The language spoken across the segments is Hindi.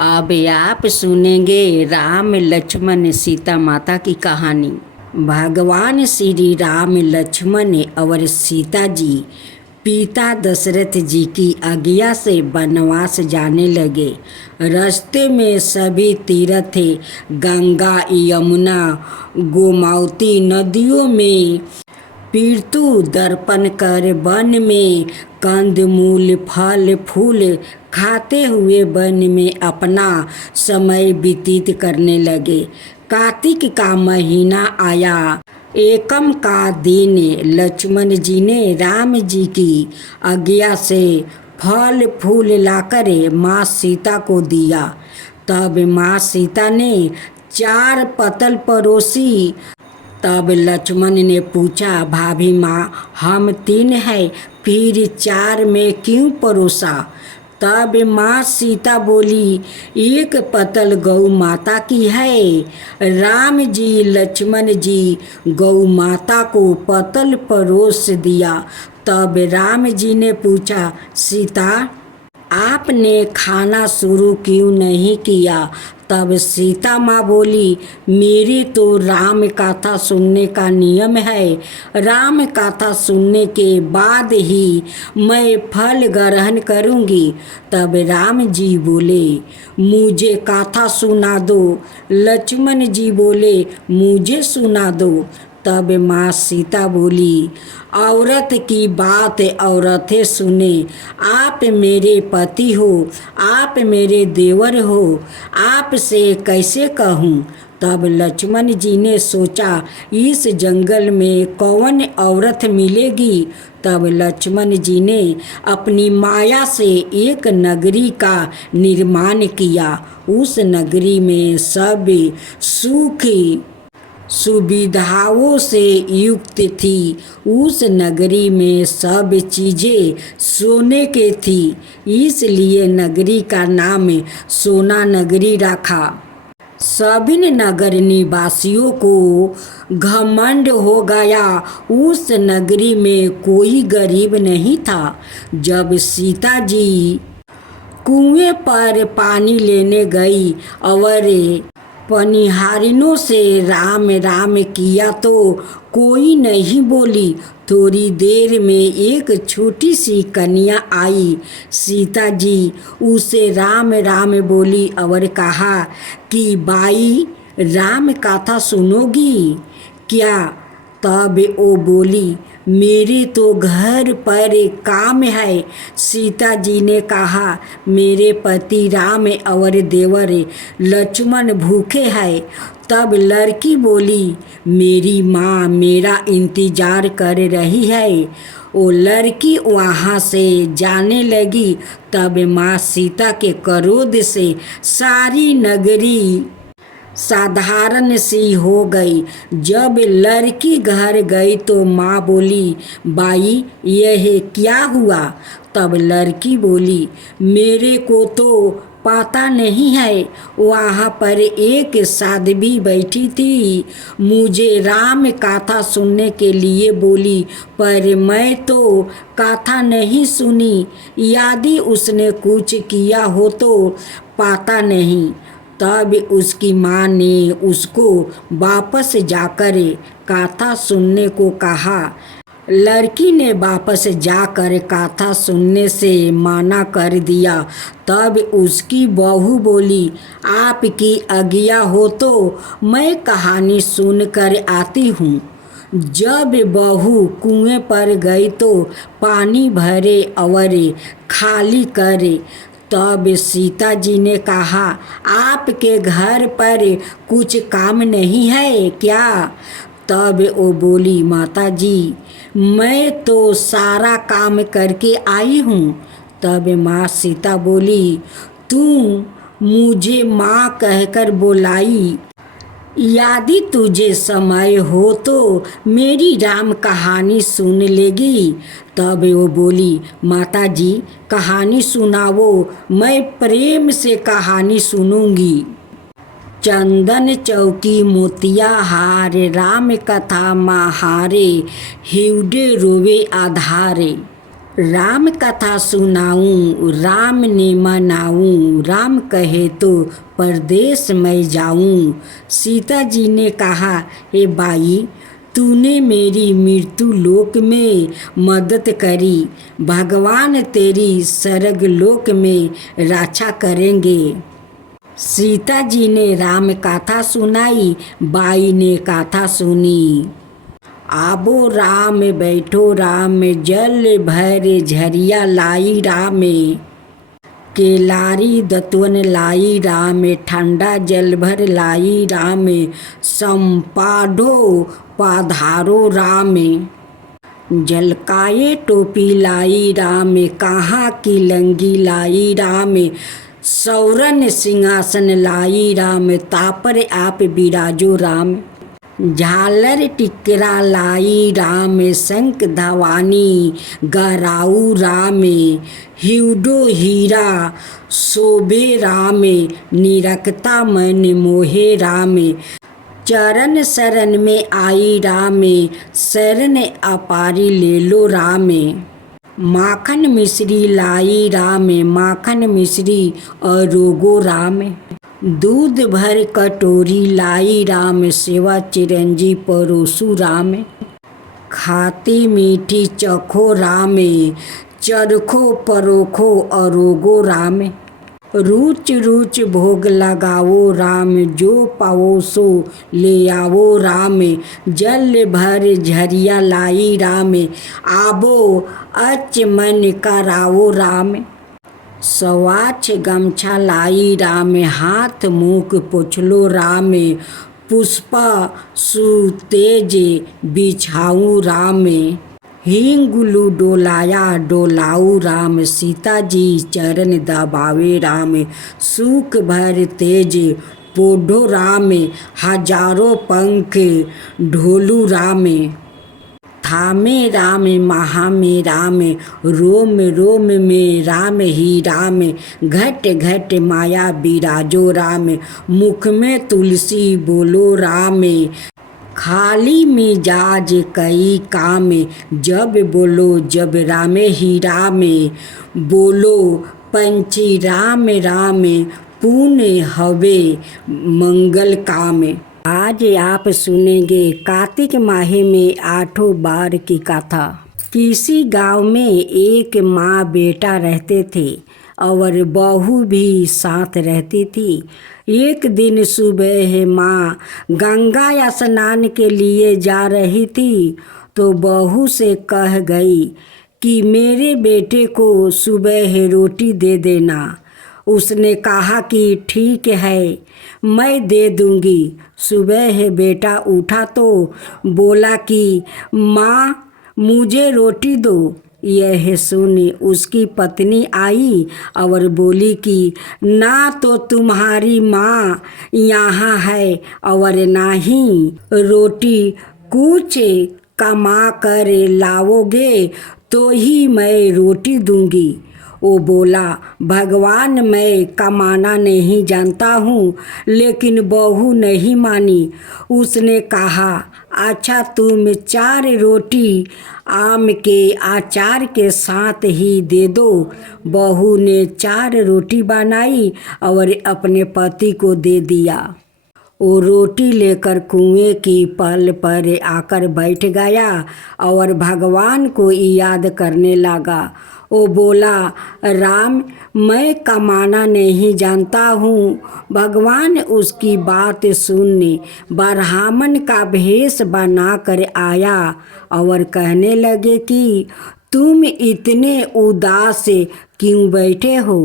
अब आप सुनेंगे राम लक्ष्मण सीता माता की कहानी। भगवान श्री राम लक्ष्मण और सीता जी पिता दशरथ जी की आज्ञा से वनवास जाने लगे। रास्ते में सभी तीर्थ गंगा, यमुना, गोमती नदियों में पितृ दर्पण कर वन में कंदमूल फल फूल खाते हुए वन में अपना समय व्यतीत करने लगे। कार्तिक का महीना आया। एकम का दिन लक्ष्मण जी ने राम जी की आज्ञा से फल फूल लाकर माँ सीता को दिया। तब माँ सीता ने 4 पत्तल परोसी। तब लक्ष्मण ने पूछा, भाभी माँ, हम 3 हैं, फिर 4 में क्यों परोसा? तब माँ सीता बोली, 1 पत्तल गौ माता की है। राम जी लक्ष्मण जी गौ माता को पत्तल परोस दिया। तब राम जी ने पूछा, सीता, आपने खाना शुरू क्यों नहीं किया? तब सीता माँ बोली, मेरी तो राम कथा सुनने का नियम है। राम कथा सुनने के बाद ही मैं फल ग्रहण करूँगी। तब राम जी बोले, मुझे कथा सुना दो। लक्ष्मण जी बोले, मुझे सुना दो। तब माँ सीता बोली, औरत की बात औरतें सुने। आप मेरे पति हो, आप मेरे देवर हो, आपसे कैसे कहूँ? तब लक्ष्मण जी ने सोचा, इस जंगल में कौन औरत मिलेगी? तब लक्ष्मण जी ने अपनी माया से एक नगरी का निर्माण किया। उस नगरी में सब सुखी सुविधाओं से युक्त थी। उस नगरी में सब चीज़ें सोने के थी, इसलिए नगरी का नाम सोना नगरी रखा। सभी नगर निवासियों को घमंड हो गया। उस नगरी में कोई गरीब नहीं था। जब सीता जी कुएं पर पानी लेने गई और पनिहारिनों से राम राम किया तो कोई नहीं बोली। थोड़ी देर में एक छोटी सी कन्या आई। सीता जी उसे राम राम बोली और कहा कि बाई, राम कथा सुनोगी क्या? तब वो बोली, मेरे तो घर पर काम है। सीता जी ने कहा, मेरे पति राम और देवर लक्ष्मण भूखे हैं। तब लड़की बोली, मेरी माँ मेरा इंतजार कर रही है। वो लड़की वहाँ से जाने लगी। तब माँ सीता के क्रोध से सारी नगरी साधारण सी हो गई। जब लड़की घर गई तो माँ बोली, बाई, यह क्या हुआ? तब लड़की बोली, मेरे को तो पता नहीं है। वहाँ पर एक साध्वी बैठी थी, मुझे राम कथा सुनने के लिए बोली, पर मैं तो कथा नहीं सुनी। यदि उसने कुछ किया हो तो पता नहीं। तब उसकी माँ ने उसको वापस जाकर कथा सुनने को कहा। लड़की ने वापस जाकर कथा सुनने से मना कर दिया। तब उसकी बहू बोली, आपकी आज्ञा हो तो मैं कहानी सुनकर आती हूँ। जब बहू कुएं पर गई तो पानी भरे और खाली करे। तब सीता जी ने कहा, आपके घर पर कुछ काम नहीं है क्या? तब वो बोली, माता जी, मैं तो सारा काम करके आई हूँ। तब माँ सीता बोली, तू मुझे माँ कहकर बुलाई। यदि तुझे समय हो तो मेरी राम कहानी सुन लेगी। तब वो बोली, माता जी, कहानी सुनाओ, मैं प्रेम से कहानी सुनूंगी। चंदन चौकी मोतिया हार, राम कथा महारे, हिवड़े रोवे आधारे। राम कथा सुनाऊं, राम ने मनाऊं, राम कहे तो परदेश मैं जाऊं। सीता जी ने कहा, हे बाई, तूने मेरी मृत्यु लोक में मदद करी, भगवान तेरी स्वर्ग लोक में रक्षा करेंगे। सीता जी ने राम कथा सुनाई, बाई ने कथा सुनी। आबो राम बैठो राम, जल भर झरिया लाई राम, केलारी दतवन लाई राम, ठंडा जल भर लाई राम, संपाढ़ो पाधारो राम, झलकाए टोपी लाई राम, कहाँ की लंगी लाई राम, सौरन सिंहासन लाई राम, तापर आप बिराजो राम, झालर टिकरा लाई राम, शंख धवानी गराऊ राम, हिउडो हीरा शोभे राम, निरखता मन मोहे राम, चरण शरण में आई राम, शरण अपारी ले लो राम, माखन मिश्री लाई राम, माखन मिश्री अरोगो राम, दूध भर कटोरी लाई राम, सेवा चिरंजी परोसु राम, खाती मीठी चखो राम, चरखो परोखो अरोगो राम, रुच रुच भोग लगाओ राम, जो पाओ सो ले आओ राम, जल भर झरिया लाई राम, आबो अच मन कराओ राम, सवाछ गमछा लाई राम, हाथ मुख पोछलो राम, पुष्पा सुतेज बिछाऊ राम, हिंगुलू डोलाया डोलाऊ राम, सीता जी चरण दबावे राम, सुख भर तेज पोढ़ो राम, हजारों पंख ढोलू राम, थामे राम महा में राम, रोम रोम में राम ही राम, घट घट माया बिराजो राम, मुख में तुलसी बोलो राम, खाली मिजाज कई काम, जब बोलो जब राम ही राम, बोलो पंछी राम राम, पुण्य हवे मंगल काम। आज आप सुनेंगे कार्तिक माह में 8 बार की कथा। किसी गांव में एक माँ बेटा रहते थे और बहू भी साथ रहती थी। एक दिन सुबह माँ गंगा स्नान के लिए जा रही थी तो बहू से कह गई कि मेरे बेटे को सुबह रोटी दे देना। उसने कहा कि ठीक है, मैं दे दूंगी। सुबह बेटा उठा तो बोला कि माँ मुझे रोटी दो। यह सुनी उसकी पत्नी आई और बोली कि ना तो तुम्हारी माँ यहाँ है और ना ही रोटी, कुछ कमा कर लाओगे तो ही मैं रोटी दूंगी। वो बोला, भगवान मैं कमाना नहीं जानता हूँ। लेकिन बहू नहीं मानी। उसने कहा, अच्छा तुम 4 रोटी आम के अचार के साथ ही दे दो। बहू ने 4 रोटी बनाई और अपने पति को दे दिया। वो रोटी लेकर कुएं की पल पर आकर बैठ गया और भगवान को याद करने लगा। वो बोला, राम मैं कमाना नहीं जानता हूँ। भगवान उसकी बात सुनने ब्राह्मण का भेष बनाकर आया और कहने लगे कि तुम इतने उदास क्यों बैठे हो।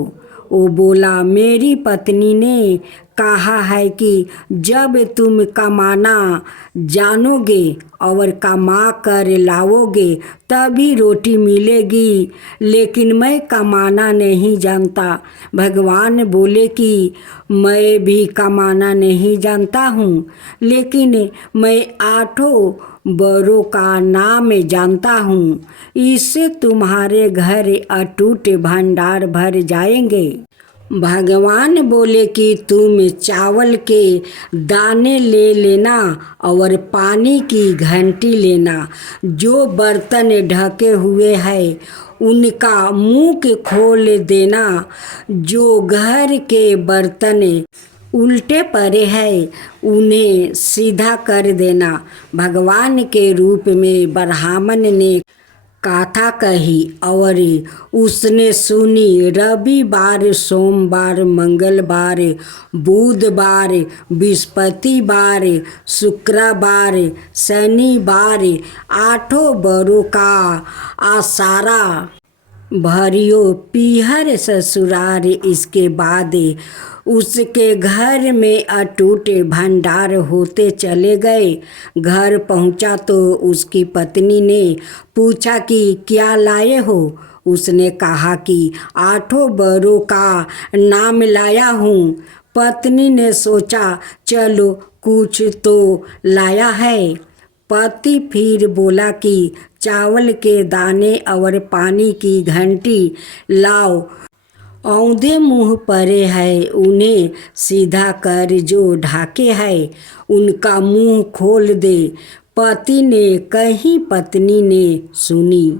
वो बोला, मेरी पत्नी ने कहा है कि जब तुम कमाना जानोगे और कमा कर लाओगे तभी रोटी मिलेगी, लेकिन मैं कमाना नहीं जानता। भगवान बोले कि मैं भी कमाना नहीं जानता हूँ, लेकिन मैं 8 बरों का नाम जानता हूँ। इससे तुम्हारे घर अटूट भंडार भर जाएंगे। भगवान बोले कि तुम चावल के दाने ले लेना और पानी की घंटी लेना। जो बर्तन ढके हुए है उनका मुंह खोल देना। जो घर के बर्तन उल्टे पड़े हैं उन्हें सीधा कर देना। भगवान के रूप में ब्राह्मण ने कथा कही और उसने सुनी। रविवार, सोमवार, मंगलवार, बुधवार, बृहस्पतिवार, शुक्रवार, शनिवार 8 बरों का आसारा भरियो पीहर ससुरार। इसके बाद उसके घर में अटूट भंडार होते चले गए। घर पहुंचा तो उसकी पत्नी ने पूछा कि क्या लाए हो। उसने कहा कि 8 बरों का नाम लाया हूँ। पत्नी ने सोचा चलो कुछ तो लाया है। पति फिर बोला कि चावल के दाने और पानी की घंटी लाओ। औंधे मुंह पड़े हैं उन्हें सीधा कर, जो ढाके हैं उनका मुंह खोल दे। पति ने कही, पत्नी ने सुनी।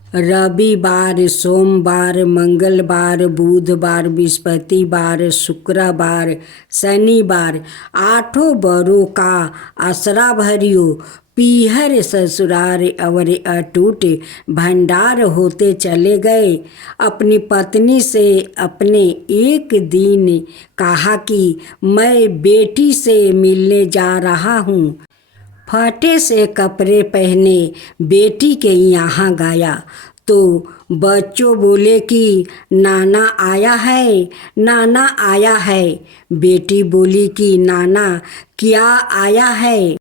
रविवार, सोमवार, मंगलवार, बुधवार, बृहस्पतिवार, शुक्रवार, शनिवार 8 बरों का आसरा भरियो पीहर ससुरार और अटूट भंडार होते चले गए। अपनी पत्नी से अपने एक दिन कहा कि मैं बेटी से मिलने जा रहा हूँ। फटे से कपड़े पहने बेटी के यहाँ गया तो बच्चों बोले कि नाना आया है, नाना आया है। बेटी बोली कि नाना क्या आया है।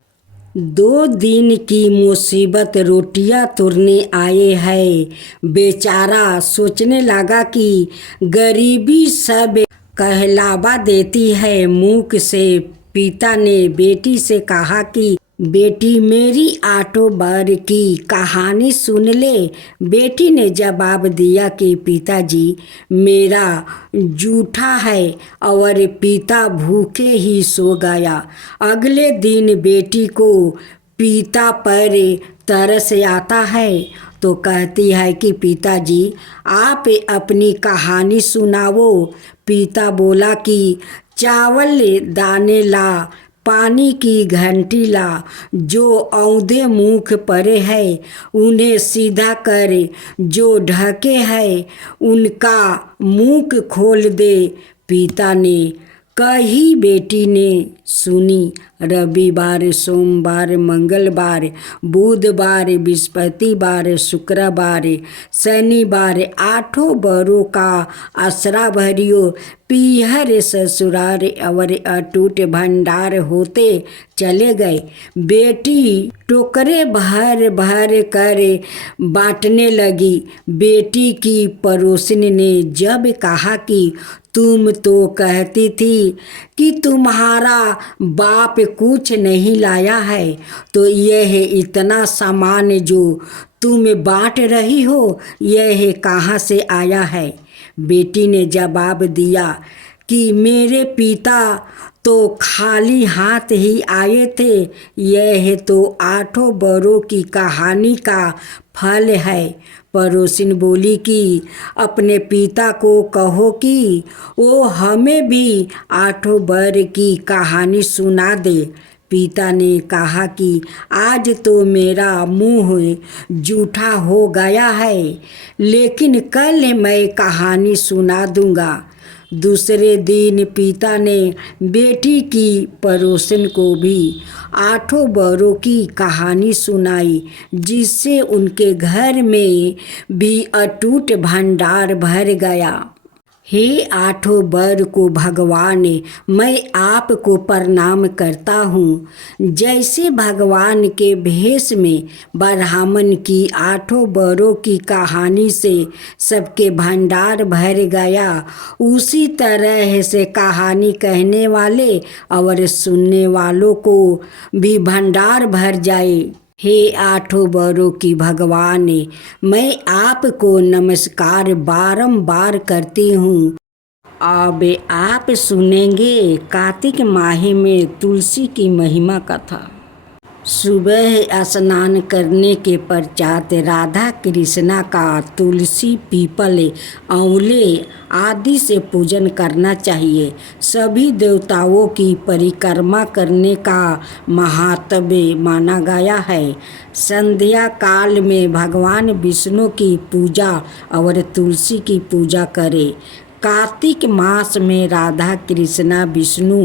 2 दिन की मुसीबत रोटियां तोड़ने आए हैं। बेचारा सोचने लगा कि गरीबी सब कहलावा देती है मुख से। पिता ने बेटी से कहा कि बेटी मेरी 8 बार की कहानी सुन ले। बेटी ने जवाब दिया कि पिताजी मेरा जूठा है और पिता भूखे ही सो गया। अगले दिन बेटी को पिता पर तरस आता है तो कहती है कि पिताजी आप अपनी कहानी सुनाओ। पिता बोला कि चावल दाने ला, पानी की घंटी ला। जो औंधे मुख पड़े हैं उन्हें सीधा कर, जो ढके हैं उनका मुंह खोल दे। पिता ने कही, बेटी ने सुनी। रविवार, सोमवार, मंगलवार, बुधवार, बृहस्पतिवार, शुक्रवार, शनिवार 8 बरों का आसरा भरियो पीहर ससुरार और अटूट भंडार होते चले गए। बेटी टोकरे भर भर कर बांटने लगी। बेटी की पड़ोसिन ने जब कहा कि तुम तो कहती थी कि तुम्हारा बाप कुछ नहीं लाया है, तो यह इतना सामान जो तुम बांट रही हो यह कहाँ से आया है। बेटी ने जवाब दिया कि मेरे पिता तो खाली हाथ ही आए थे। यह तो 8 बरों की कहानी का फल है। पड़ोसिन बोली कि अपने पिता को कहो कि वो हमें भी 8 बर की कहानी सुना दे। पिता ने कहा कि आज तो मेरा मुंह जूठा हो गया है, लेकिन कल मैं कहानी सुना दूंगा। दूसरे दिन पिता ने बेटी की पड़ोसिन को भी 8 बरों की कहानी सुनाई, जिससे उनके घर में भी अटूट भंडार भर गया। हे 8 बर को भगवान, मैं आपको प्रणाम करता हूँ। जैसे भगवान के भेष में ब्राह्मण की 8 बरों की कहानी से सबके भंडार भर गया, उसी तरह से कहानी कहने वाले और सुनने वालों को भी भंडार भर जाए। हे 8 बरों की भगवान, मैं आपको नमस्कार बारंबार करती हूँ अब आप सुनेंगे कार्तिक माह में तुलसी की महिमा कथा। सुबह स्नान करने के पश्चात राधा कृष्णा का तुलसी, पीपल, आंवले आदि से पूजन करना चाहिए। सभी देवताओं की परिक्रमा करने का महात्म्य माना गया है। संध्या काल में भगवान विष्णु की पूजा और तुलसी की पूजा करें। कार्तिक मास में राधा कृष्णा, विष्णु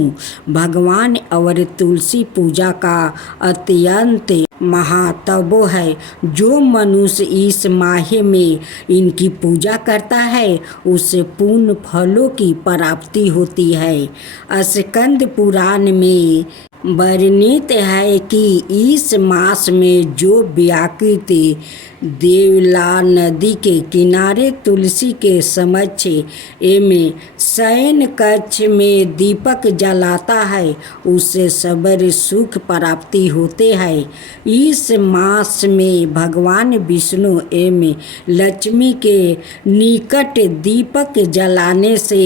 भगवान और तुलसी पूजा का अत्यंत महात्म्य है। जो मनुष्य इस माह में इनकी पूजा करता है उसे पुण्य फलों की प्राप्ति होती है। स्कंद पुराण में वर्णित है कि इस मास में जो व्यक्ति देवला नदी के किनारे तुलसी के समक्ष एवं शयन कक्ष में दीपक जलाता है उसे सबर सुख प्राप्ति होते हैं। इस मास में भगवान विष्णु एवं लक्ष्मी के निकट दीपक जलाने से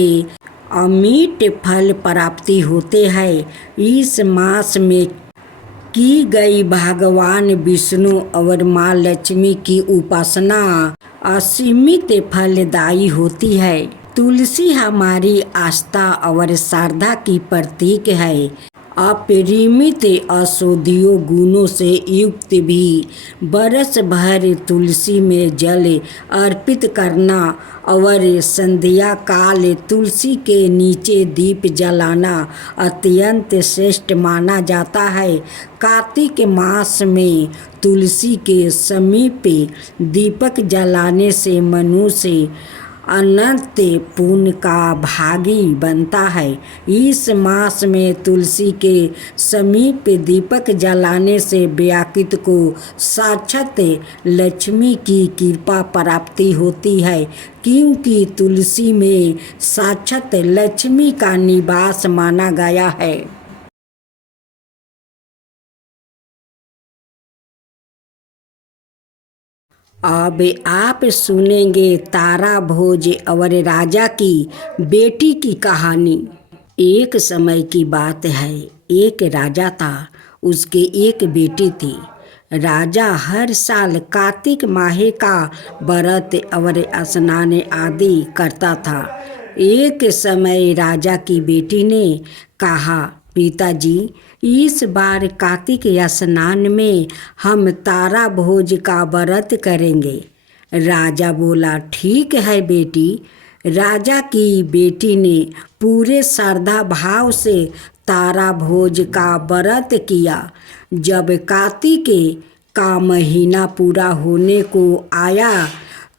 अमिट फल प्राप्ति होते हैं। इस मास में की गई भगवान विष्णु और माँ लक्ष्मी की उपासना असीमित फलदायी होती है। तुलसी हमारी आस्था और श्रद्धा की प्रतीक है। अपरिमित औषधीय गुणों से युक्त भी बरस भर तुलसी में जल अर्पित करना और संध्या काल तुलसी के नीचे दीप जलाना अत्यंत श्रेष्ठ माना जाता है। कार्तिक मास में तुलसी के समीप दीपक जलाने से मनुष्य अनंत पुण्य का भागी बनता है। इस मास में तुलसी के समीप दीपक जलाने से व्यक्ति को साक्षात लक्ष्मी की कृपा प्राप्ति होती है, क्योंकि तुलसी में साक्षात लक्ष्मी का निवास माना गया है। अब आप सुनेंगे तारा भोज और राजा की बेटी की कहानी। एक समय की बात है, एक राजा था, उसके एक बेटी थी। राजा हर साल कार्तिक माह का व्रत और स्नान आदि करता था। एक समय राजा की बेटी ने कहा, पिताजी, इस बार कार्तिक स्नान में हम तारा भोज का व्रत करेंगे। राजा बोला, ठीक है बेटी। राजा की बेटी ने पूरे श्रद्धा भाव से तारा भोज का व्रत किया। जब कार्तिक का महीना पूरा होने को आया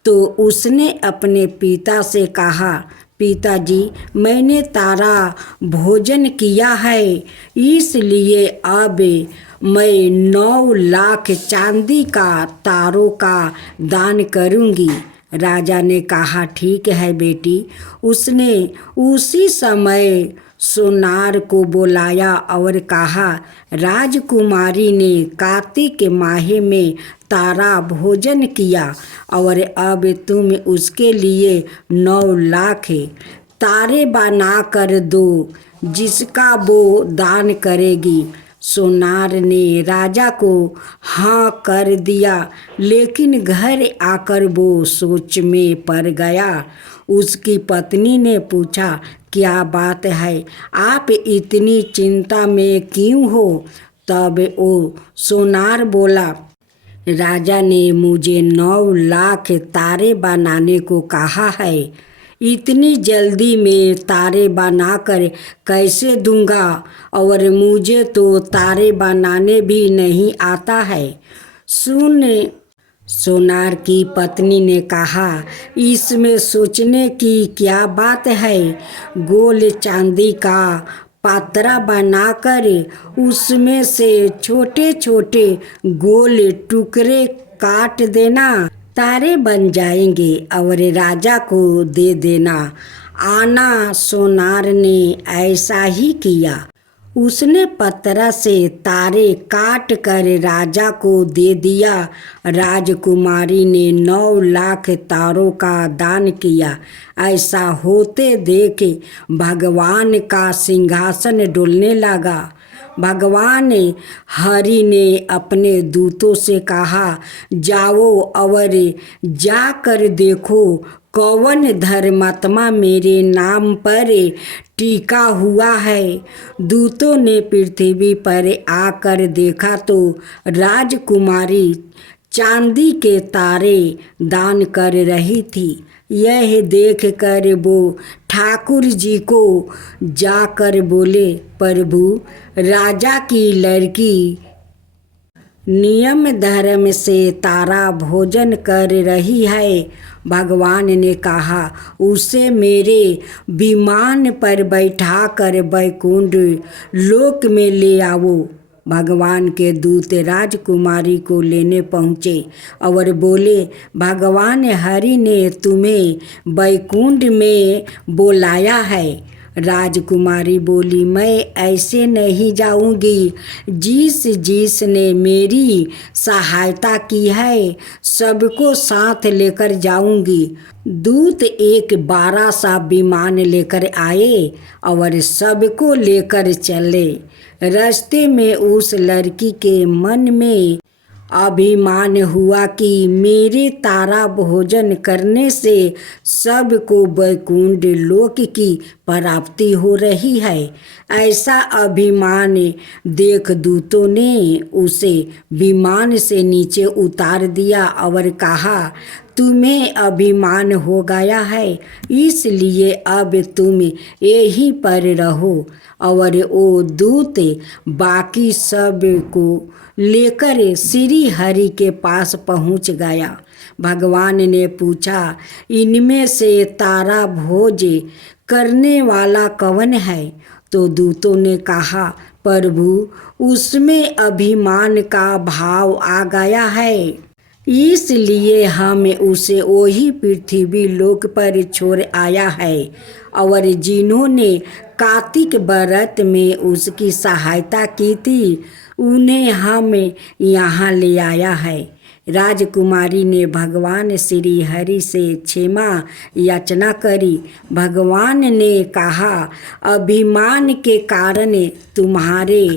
तो उसने अपने पिता से कहा, पिताजी, मैंने तारा भोजन किया है, इसलिए अब मैं 9 लाख चांदी का तारों का दान करूंगी। राजा ने कहा, ठीक है बेटी। उसने उसी समय सोनार को बुलाया और कहा, राजकुमारी ने कार्तिक माह में तारा भोजन किया और अब तुम उसके लिए 9 लाख तारे बना कर दो, जिसका वो दान करेगी। सोनार ने राजा को हाँ कर दिया, लेकिन घर आकर वो सोच में पड़ गया। उसकी पत्नी ने पूछा, क्या बात है, आप इतनी चिंता में क्यों हो? तब वो सोनार बोला, राजा ने मुझे 9 लाख तारे बनाने को कहा है। इतनी जल्दी में तारे बनाकर कैसे दूंगा, और मुझे तो तारे बनाने भी नहीं आता है। सोनार की पत्नी ने कहा, इसमें सोचने की क्या बात है। गोल चांदी का पात्रा बनाकर उसमें से छोटे छोटे गोल टुकड़े काट देना, तारे बन जाएंगे और राजा को दे देना। आना सोनार ने ऐसा ही किया। उसने पत्थर से तारे काट कर राजा को दे दिया। राजकुमारी ने 9 लाख तारों का दान किया। ऐसा होते देख भगवान का सिंहासन डुलने लगा। भगवान हरि ने अपने दूतों से कहा, जाओ और जाकर देखो कौन धर्मात्मा मेरे नाम पर टीका हुआ है। दूतों ने पृथ्वी पर आकर देखा तो राजकुमारी चांदी के तारे दान कर रही थी। यह देख कर वो ठाकुर जी को जाकर बोले, प्रभु, राजा की लड़की नियम धर्म से तारा भोजन कर रही है। भगवान ने कहा, उसे मेरे विमान पर बैठा कर वैकुंठ लोक में ले आओ। भगवान के दूत राजकुमारी को लेने पहुँचे और बोले, भगवान हरि ने तुम्हें वैकुंठ में बुलाया है। राजकुमारी बोली, मैं ऐसे नहीं जाऊंगी। जिसने मेरी सहायता की है सबको साथ लेकर जाऊंगी। दूत एक 12 सा विमान लेकर आए और सबको लेकर चले। रास्ते में उस लड़की के मन में अभिमान हुआ कि मेरे तारा भोजन करने से सबको वैकुंठ लोक की प्राप्ति हो रही है। ऐसा अभिमान देख दूतों ने उसे विमान से नीचे उतार दिया और कहा, तुम्हें अभिमान हो गया है, इसलिए अब तुम यहीं पर रहो। और वो दूत बाकी सब को लेकर श्री हरि के पास पहुंच गया। भगवान ने पूछा, इनमें से तारा भोज करने वाला कौन है? तो दूतों ने कहा, प्रभु, उसमें अभिमान का भाव आ गया है, इसलिए हम उसे वही पृथ्वी लोक पर छोड़ आया है। और जिन्होंने कार्तिक व्रत में उसकी सहायता की थी उन्हें हम यहाँ ले आया है। राजकुमारी ने भगवान श्री हरि से क्षमा याचना करी। भगवान ने कहा, अभिमान के कारण तुम्हारे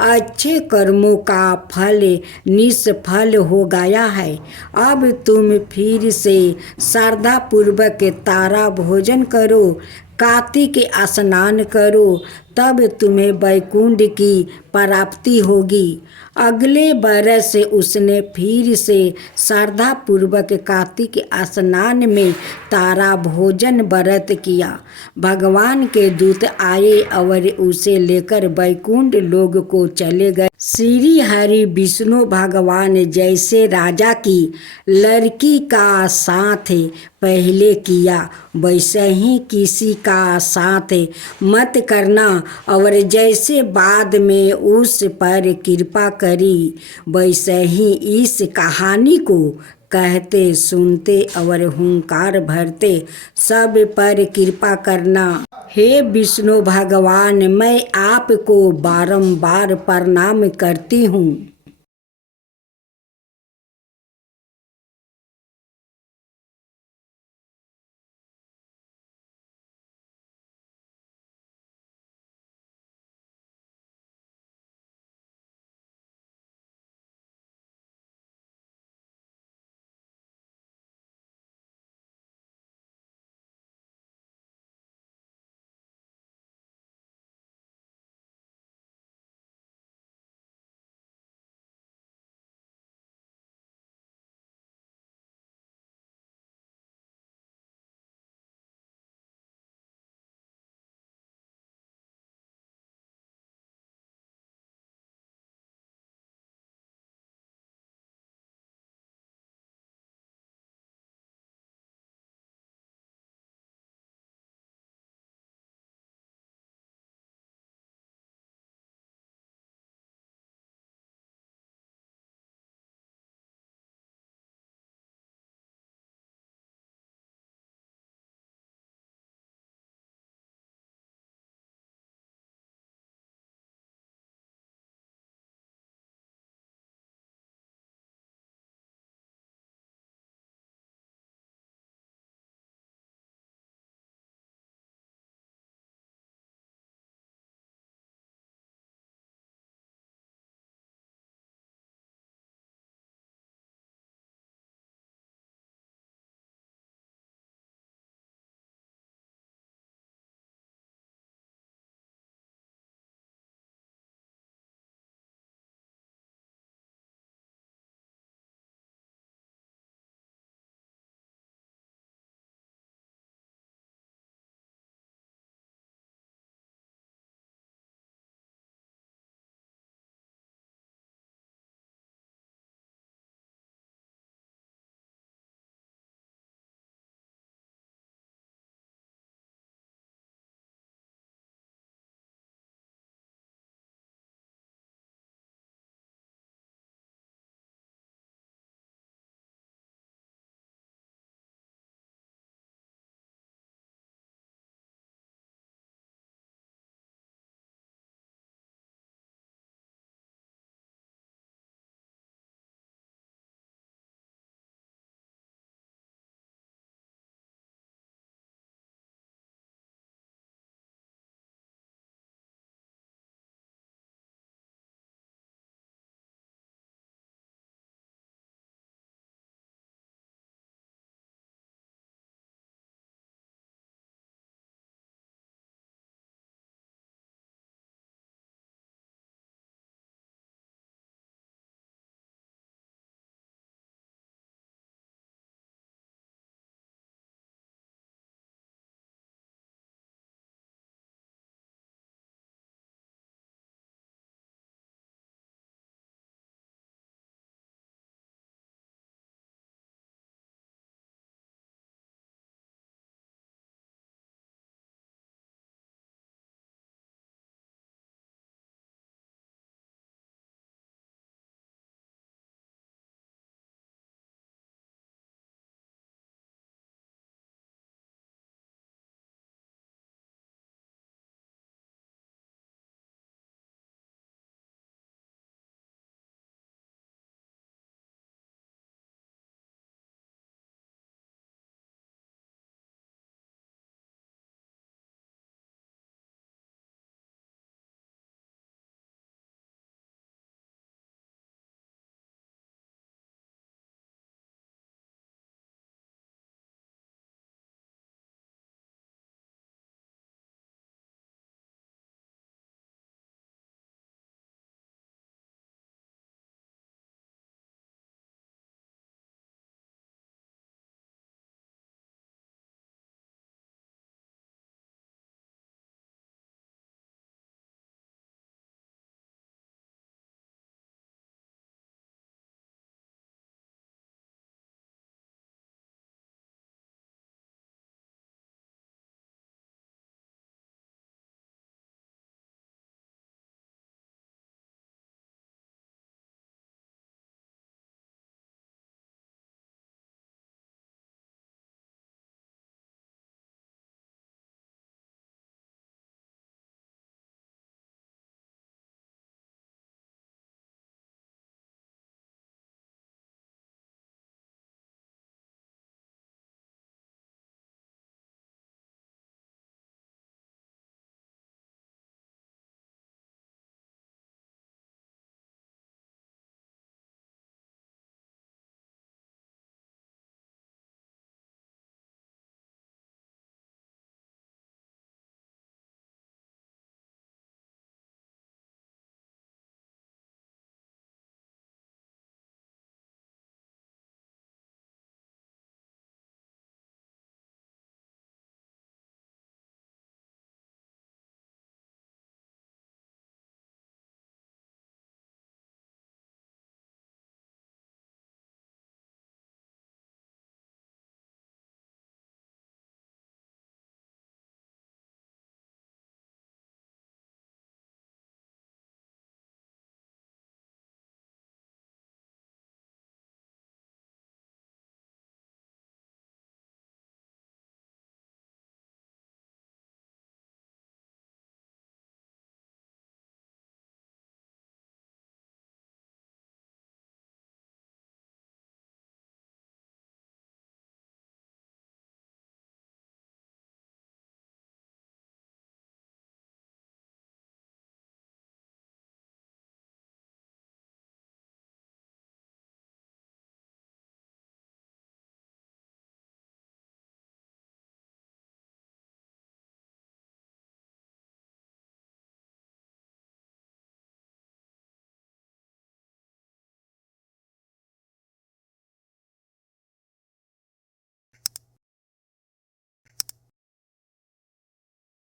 अच्छे कर्मों का फल निष्फल हो गया है। अब तुम फिर से श्रद्धापूर्वक तारा भोजन करो, कार्तिक स्नान करो, तब तुम्हें वैकुंठ की प्राप्ति होगी। अगले बरस उसने फिर से श्रद्धापूर्वक कार्तिक स्नान में तारा भोजन व्रत किया। भगवान के दूत आए और उसे लेकर वैकुंठ लोक को चले गए। श्री हरि विष्णु भगवान जैसे राजा की लड़की का साथ पहले किया वैसे ही किसी का साथ मत करना, और जैसे बाद में उस पर कृपा करी वैसे ही इस कहानी को कहते सुनते और हुंकार भरते सब पर कृपा करना। हे विष्णु भगवान, मैं आपको बारंबार प्रणाम करती हूँ।